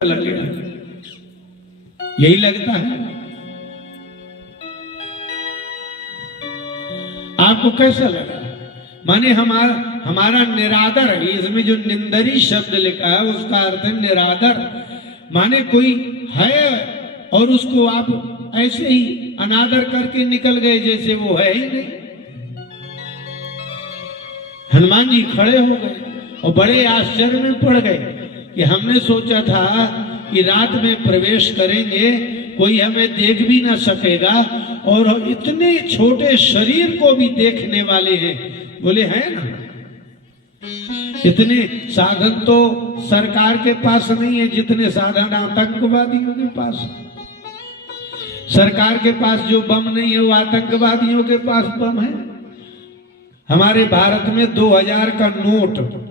लगेगा, यही लगता है आपको कैसा लगा? माने हमारा निरादर है, इसमें जो निंदरी शब्द लिखा है उसका अर्थ है निरादर। माने कोई है और उसको आप ऐसे ही अनादर करके निकल गए जैसे वो है ही नहीं। हनुमान जी खड़े हो गए और बड़े आश्चर्य में पड़ गए कि हमने सोचा था कि रात में प्रवेश करेंगे, कोई हमें देख भी ना सकेगा और इतने छोटे शरीर को भी देखने वाले हैं। बोले हैं ना, इतने साधन तो सरकार के पास नहीं है जितने साधन आतंकवादियों के पास। सरकार के पास जो बम नहीं है वो आतंकवादियों के पास बम है। हमारे भारत में 2000 का नोट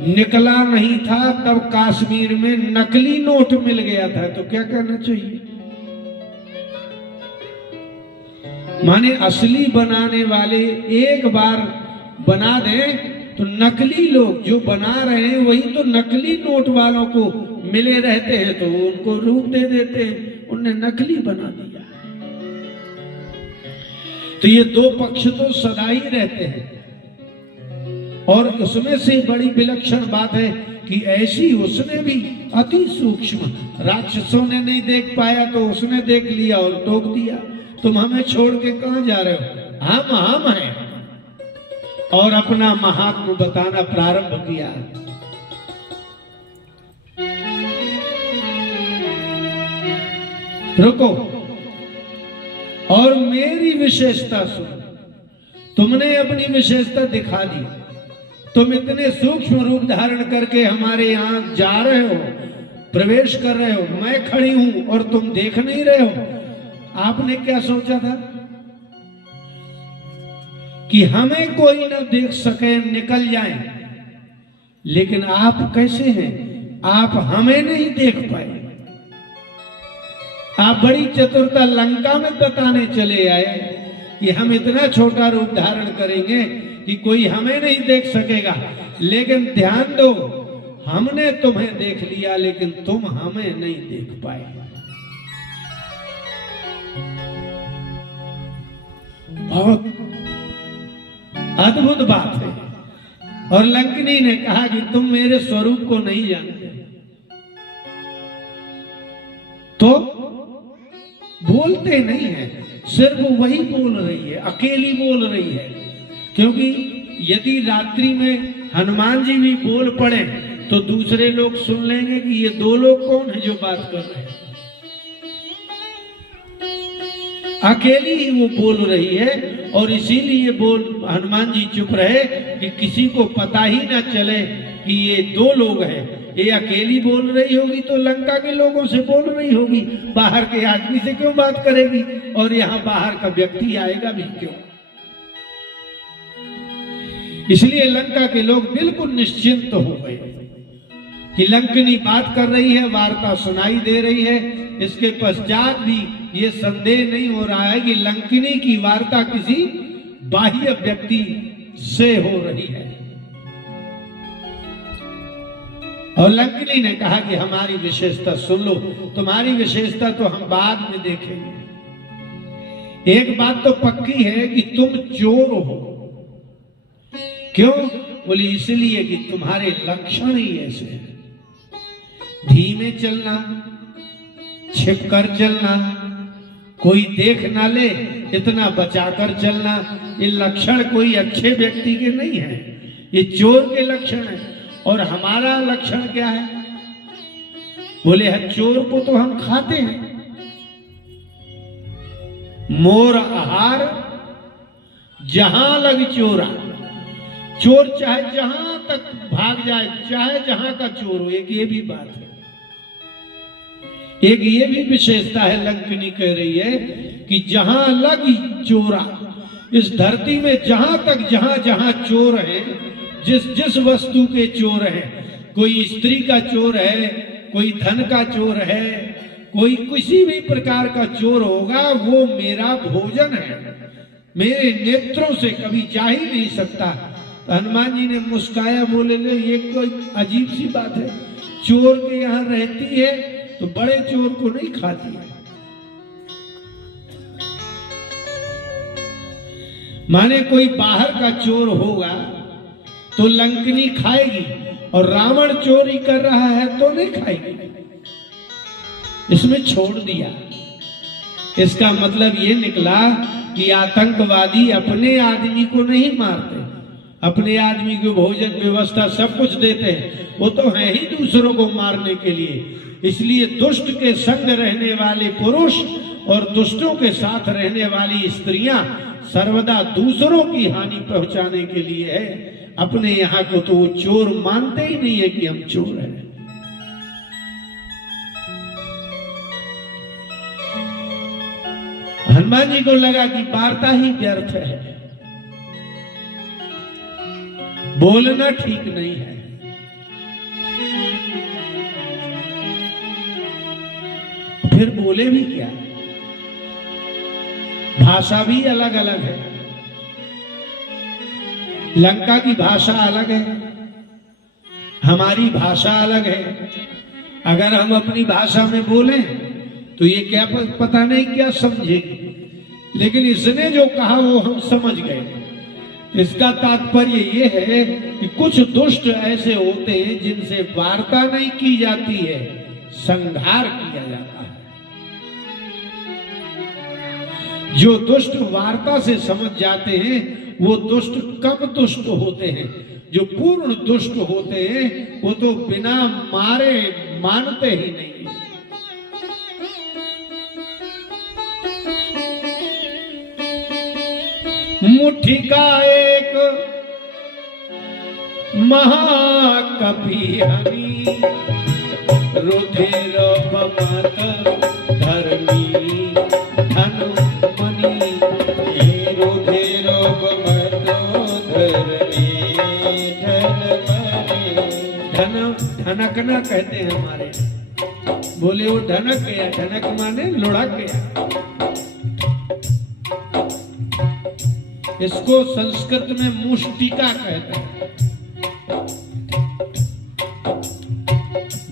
निकला नहीं था तब कश्मीर में नकली नोट मिल गया था, तो क्या करना चाहिए? माने असली बनाने वाले एक बार बना दें तो नकली लोग जो बना रहे हैं वही तो नकली नोट वालों को मिले रहते हैं तो उनको रूप दे देते हैं, उन्हें नकली बना दिया। तो ये दो पक्ष तो सदा ही रहते हैं। और उसमें से बड़ी विलक्षण बात है कि ऐसी उसने भी अति सूक्ष्म, राक्षसों ने नहीं देख पाया तो उसने देख लिया और टोक दिया। तुम हमें छोड़ के कहां जा रहे हो? हम हैं। और अपना महात्म बताना प्रारंभ किया। रुको और मेरी विशेषता सुनो। तुमने अपनी विशेषता दिखा दी, तुम इतने सूक्ष्म रूप धारण करके हमारे यहां जा रहे हो, प्रवेश कर रहे हो, मैं खड़ी हूं और तुम देख नहीं रहे हो। आपने क्या सोचा था कि हमें कोई ना देख सके, निकल जाए, लेकिन आप कैसे हैं? आप हमें नहीं देख पाए। आप बड़ी चतुरता लंका में बताने चले आए कि हम इतना छोटा रूप धारण करेंगे कि कोई हमें नहीं देख सकेगा। लेकिन ध्यान दो, हमने तुम्हें देख लिया लेकिन तुम हमें नहीं देख पाए। बहुत अद्भुत बात है। और लंकिनी ने कहा कि तुम मेरे स्वरूप को नहीं जानते, तो बोलते नहीं है, सिर्फ वही बोल रही है, अकेली बोल रही है। क्योंकि यदि रात्रि में हनुमान जी भी बोल पड़े तो दूसरे लोग सुन लेंगे कि ये दो लोग कौन है जो बात कर रहे हैं। अकेली ही वो बोल रही है और इसीलिए हनुमान जी चुप रहे कि किसी को पता ही ना चले कि ये दो लोग हैं। ये अकेली बोल रही होगी तो लंका के लोगों से बोल रही होगी, बाहर के आदमी से क्यों बात करेगी? और यहाँ बाहर का व्यक्ति आएगा भी क्यों? इसलिए लंका के लोग बिल्कुल निश्चिंत हो गए कि लंकिनी बात कर रही है, वार्ता सुनाई दे रही है। इसके पश्चात भी ये संदेह नहीं हो रहा है कि लंकिनी की वार्ता किसी बाह्य व्यक्ति से हो रही है। और लंकिनी ने कहा कि हमारी विशेषता सुन लो, तुम्हारी विशेषता तो हम बाद में देखेंगे। एक बात तो पक्की है कि तुम चोर हो। क्यों? बोली इसलिए कि तुम्हारे लक्षण ही ऐसे हैं। धीमे चलना, छिपकर चलना, कोई देख ना ले इतना बचाकर चलना, ये लक्षण कोई अच्छे व्यक्ति के नहीं है, ये चोर के लक्षण है। और हमारा लक्षण क्या है? बोले है चोर को तो हम खाते हैं। मोर आहार जहां लग चोरा। चोर चाहे जहां तक भाग जाए, चाहे जहां का चोर हो। एक ये भी बात है, एक ये भी विशेषता है। लंकिनी कह रही है कि जहां लग चोरा, इस धरती में जहां तक जहां चोर है, जिस वस्तु के चोर है, कोई स्त्री का चोर है, कोई धन का चोर है, कोई किसी भी प्रकार का चोर होगा, वो मेरा भोजन है, मेरे नेत्रों से कभी जा ही नहीं सकता। तो हनुमान जी ने मुस्काया, बोले ले ये कोई अजीब सी बात है, चोर के यहाँ रहती है तो बड़े चोर को नहीं खाती है। माने कोई बाहर का चोर होगा तो लंकनी खाएगी, और रावण चोरी कर रहा है तो नहीं खाएगी, इसमें छोड़ दिया। इसका मतलब ये निकला कि आतंकवादी अपने आदमी को नहीं मारते, अपने आदमी को भोजन व्यवस्था सब कुछ देते हैं, वो तो है ही दूसरों को मारने के लिए। इसलिए दुष्ट के संग रहने वाले पुरुष और दुष्टों के साथ रहने वाली स्त्रियां सर्वदा दूसरों की हानि पहुंचाने के लिए है। अपने यहाँ को तो वो चोर मानते ही नहीं है कि हम चोर हैं। हनुमान जी को लगा कि वार्ता ही व्यर्थ है, बोलना ठीक नहीं है। फिर बोले भी क्या, भाषा भी अलग अलग है। लंका की भाषा अलग है, हमारी भाषा अलग है। अगर हम अपनी भाषा में बोलें तो ये क्या पता नहीं क्या समझेगी, लेकिन इसने जो कहा वो हम समझ गए। इसका तात्पर्य ये है कि कुछ दुष्ट ऐसे होते हैं जिनसे वार्ता नहीं की जाती है, संहार किया जाता है। जो दुष्ट वार्ता से समझ जाते हैं वो दुष्ट कब दुष्ट होते हैं, जो पूर्ण दुष्ट होते हैं वो तो बिना मारे मानते ही नहीं। मुट्ठी का एक महाकपि हनी, रुधिर पमत धर्मी धन मणि, रुधिर पमत धर्मी धन मणि। धनक ना कहते हैं हमारे, बोले वो ढनक गया, ढनक माने लुढ़क गया। इसको संस्कृत में मुष्टिका कहते हैं,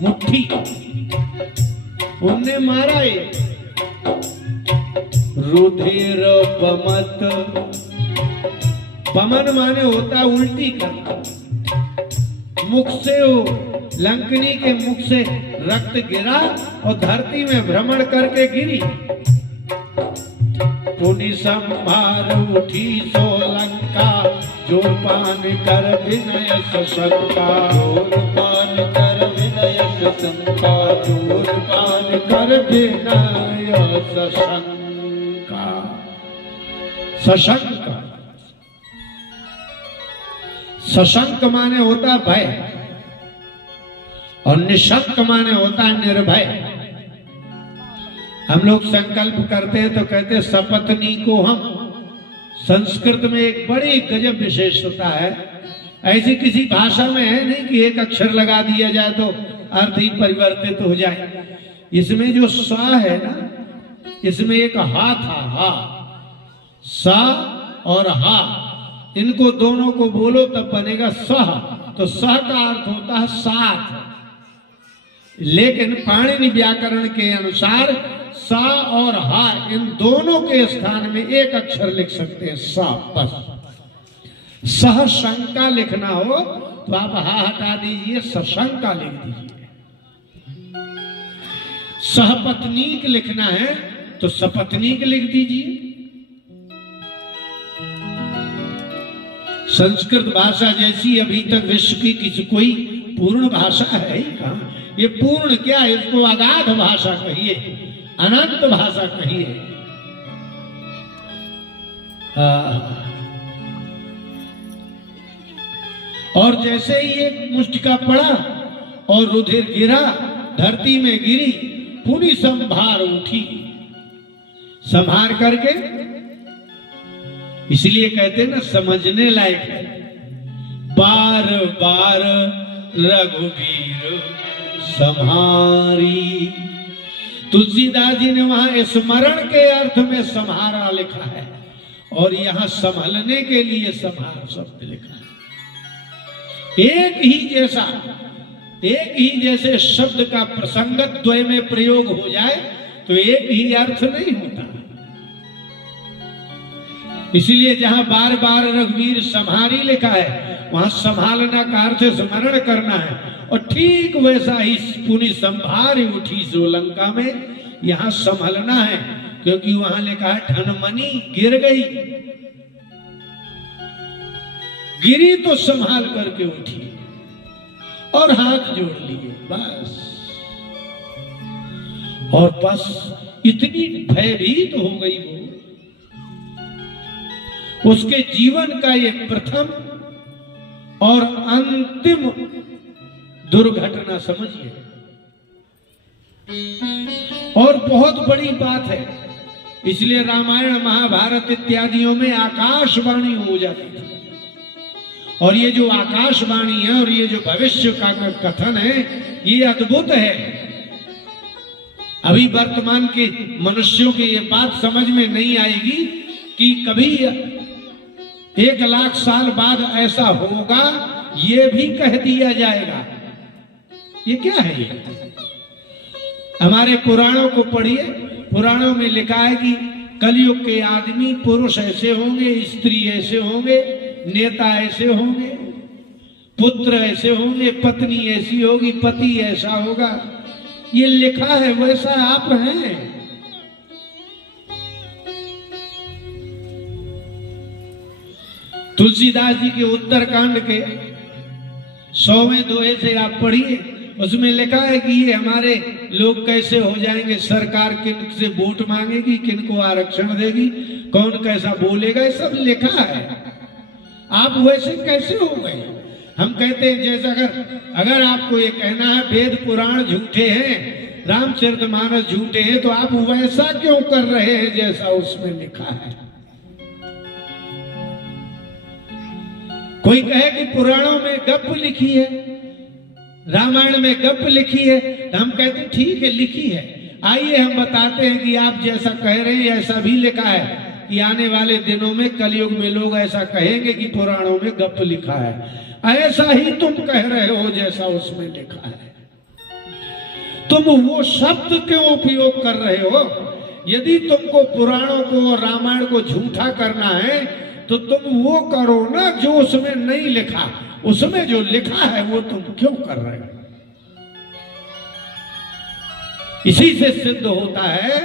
मुट्ठी। उनने मारा ये रुधिर पमत, पमन माने होता उल्टी करना। मुख से वो लंकनी के मुख से रक्त गिरा और धरती में भ्रमण करके गिरी। पुनि संभार उठी सोलंका, जोर पान कर विनय सशंका, जोर पान कर विनय सशंका, जोर पान कर विनय सशंका। सशंक, सशंक माने होता भय और निशंक माने होता निर्भय। हम लोग संकल्प करते हैं तो कहते हैं सपत्नी को हम। संस्कृत में एक बड़ी गजब विशेषता है, ऐसी किसी भाषा में है नहीं कि एक अक्षर लगा दिया जाए तो अर्थ ही परिवर्तित हो जाए। इसमें जो सा है ना, इसमें एक हा था, हा, सा और हा, इनको दोनों को बोलो तब बनेगा सह। तो सह का अर्थ होता है साथ, लेकिन पाणिनि व्याकरण के अनुसार सा और हा इन दोनों के स्थान में एक अक्षर लिख सकते हैं, सा बस। सह शंका लिखना हो तो आप हा हटा दीजिए, सशंका लिख दीजिए। सहपत्नीक लिखना है तो सपत्नीक लिख दीजिए। संस्कृत भाषा जैसी अभी तक विश्व की किसी कोई पूर्ण भाषा है ही कहां। ये पूर्ण क्या है, इसको अगाध भाषा कहिए, अनंत भाषा कहिए। और जैसे ही एक मुष्टिका पड़ा और रुधिर गिरा, धरती में गिरी, पुनि संभार उठी, संभार करके, इसलिए कहते हैं ना समझने लायक है। बार बार रघुवीर संहारी, तुलसीदास जी ने वहां स्मरण के अर्थ में संहारा लिखा है और यहां संभलने के लिए संहार शब्द लिखा है। एक ही जैसा एक ही जैसे शब्द का प्रसंगत द्वय में प्रयोग हो जाए तो एक ही अर्थ नहीं होता। इसलिए जहां बार बार रघुवीर संहारी लिखा है वहां संभालना का अर्थ स्मरण करना है, और ठीक वैसा ही पुनि संभारी उठी सो लंका में यहां संभलना है, क्योंकि वहां लिखा है धनमनी गिर गई, गिरी तो संभाल करके उठी और हाथ जोड़ लिए बस। और बस इतनी भयभीत हो गई वो, उसके जीवन का ये प्रथम और अंतिम दुर्घटना समझिए। और बहुत बड़ी बात है, इसलिए रामायण महाभारत इत्यादियों में आकाशवाणी हो जाती थी। और ये जो आकाशवाणी है और ये जो भविष्य का कथन है ये अद्भुत है। अभी वर्तमान के मनुष्यों की ये बात समझ में नहीं आएगी कि कभी 1,00,000 साल बाद ऐसा होगा, ये भी कह दिया जाएगा। ये क्या है? ये हमारे पुराणों को पढ़िए, पुराणों में लिखा है कि कलयुग के आदमी पुरुष ऐसे होंगे, स्त्री ऐसे होंगे, नेता ऐसे होंगे, पुत्र ऐसे होंगे, पत्नी ऐसी होगी, पति ऐसा होगा। ये लिखा है, वैसा आप हैं। तुलसीदास जी के उत्तरकांड के 100वें दोहे से आप पढ़िए, उसमें लिखा है कि ये हमारे लोग कैसे हो जाएंगे, सरकार किन से वोट मांगेगी, किन को आरक्षण देगी, कौन कैसा बोलेगा, ये सब लिखा है। आप वैसे कैसे हो गए? हम कहते हैं जैसे अगर आपको ये कहना है वेद पुराण झूठे हैं, रामचरितमानस झूठे हैं, तो आप वैसा क्यों कर रहे हैं जैसा उसमें लिखा है? कोई कहे कि पुराणों में गप लिखी है, रामायण में गप लिखी है, हम कहते हैं ठीक है लिखी है। आइए हम बताते हैं कि आप जैसा कह रहे हैं ऐसा भी लिखा है कि आने वाले दिनों में कलयुग में लोग ऐसा कहेंगे कि पुराणों में गप लिखा है। ऐसा ही तुम कह रहे हो जैसा उसमें लिखा है। तुम वो शब्द क्यों उपयोग कर रहे हो? यदि तुमको पुराणों को और रामायण को झूठा करना है तो तुम वो करो ना जो उसमें नहीं लिखा। उसमें जो लिखा है वो तुम क्यों कर रहे हो? इसी से सिद्ध होता है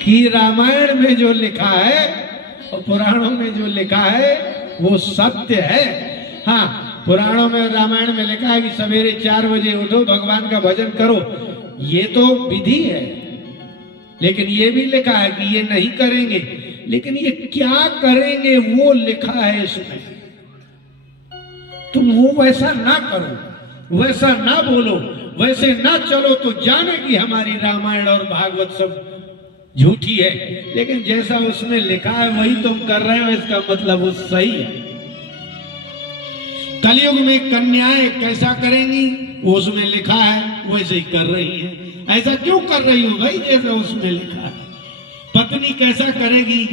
कि रामायण में जो लिखा है और पुराणों में जो लिखा है वो सत्य है। हाँ, पुराणों में रामायण में लिखा है कि सवेरे 4 बजे उठो, भगवान का भजन करो, ये तो विधि है। लेकिन ये भी लिखा है कि ये नहीं करेंगे, लेकिन ये क्या करेंगे वो लिखा है इसमें। तुम वो वैसा ना करो, वैसा ना बोलो, वैसे ना चलो तो जाने कि हमारी रामायण और भागवत सब झूठी है। लेकिन जैसा उसमें लिखा है वही तुम कर रहे हो, इसका मतलब वो सही है। कलयुग में कन्याएं कैसा करेंगी वो उसमें लिखा है, वैसे ही कर रही है। ऐसा क्यों कर रही हो भाई जैसा उसमें लिखा है? पत्नी कैसा करेगी,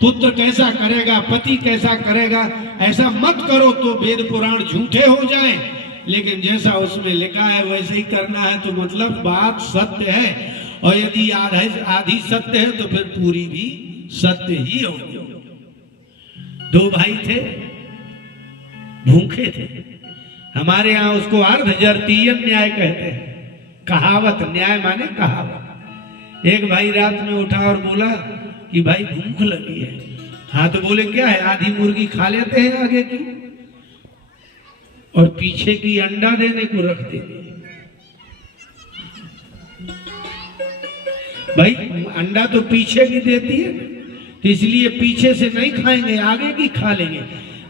पुत्र कैसा करेगा, पति कैसा करेगा, ऐसा मत करो तो वेद पुराण झूठे हो जाएं। लेकिन जैसा उसमें लिखा है वैसे ही करना है तो मतलब बात सत्य है। और यदि आधी सत्य है तो फिर पूरी भी सत्य ही होगी। 2 भाई थे, भूखे थे। हमारे यहाँ उसको अर्धजर्तीय न्याय कहते हैं। कहावत, न्याय माने कहावत। एक भाई रात में उठा और बोला कि भाई भूख लगी है। हाँ तो बोले क्या है? आधी मुर्गी खा लेते हैं आगे की और पीछे की अंडा देने को रख देते। भाई अंडा तो पीछे की देती है, तो इसलिए पीछे से नहीं खाएंगे, आगे की खा लेंगे।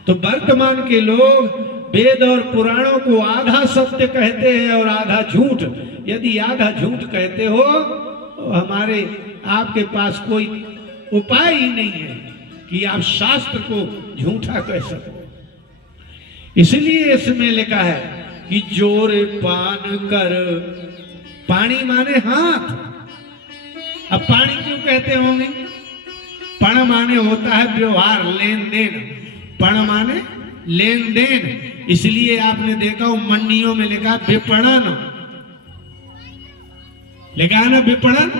तो वर्तमान के लोग वेद और पुराणों को आधा सत्य कहते हैं और आधा झूठ। यदि आधा झूठ कहते हो तो हमारे आपके पास कोई उपाय ही नहीं है कि आप शास्त्र को झूठा कह सको। इसलिए इसमें लिखा है कि जोर पान कर, पानी माने हाथ। अब पानी क्यों कहते होंगे? पण माने होता है व्यवहार, लेन देन। पण माने लेन देन, इसलिए आपने देखा वो मंडियों में लिखा विपणन, लिखा है ना विपणन।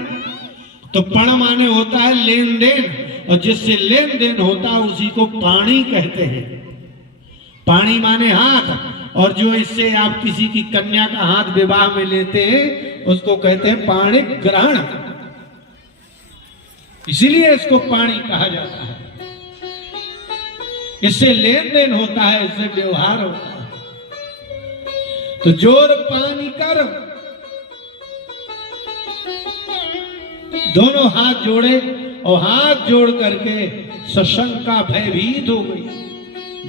तो पण माने होता है लेन देन, और जिससे लेन देन होता है उसी को पाणी कहते हैं। पाणी माने हाथ, और जो इससे आप किसी की कन्या का हाथ विवाह में लेते हैं उसको कहते हैं पाणी ग्रहण, इसीलिए इसको पाणी कहा जाता है। इससे लेन देन होता है, इससे व्यवहार होता है। तो जोर पानी कर, दोनों हाथ जोड़े और हाथ जोड़ करके सशंका भयभीत हो गई,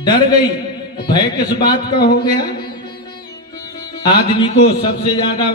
डर गई। भय किस बात का हो गया? आदमी को सबसे ज्यादा